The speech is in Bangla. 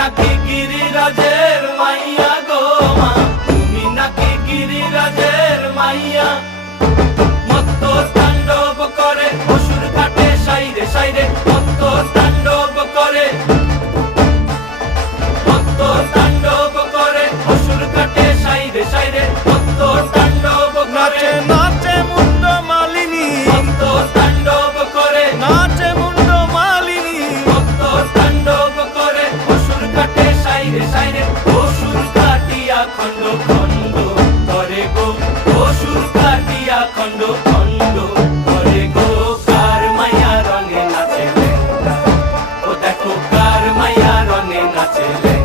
নাকি গিরিরাজের মাইয়া গো মা, তুমি নাকি গিরিরাজের মাইয়া। মত্ত তাণ্ডব করে অসুর ঘাটে সাইরে সাইরে, মত্ত তাণ্ডব করে, মত্ত তাণ্ডব করে অসুর ঘাটে সাইরে সাইরে, মত্ত তাণ্ডব করে। নাচে মুন্ড মালিনী, মত্ত তাণ্ডব করে, নাচে মুন্ড মালিনী, মত্ত তাণ্ডব করে অসুর ঘাটে সাইরে সাইরে, অসুর কাটিয়া খণ্ড খণ্ড করে গো, অসুর কাটিয়া খণ্ড খণ্ড করে গো। কার মায়া রঙে নাচে লেঙ্গা, ও দেখো কার মায়া রঙে নাচে লেঙ্গা।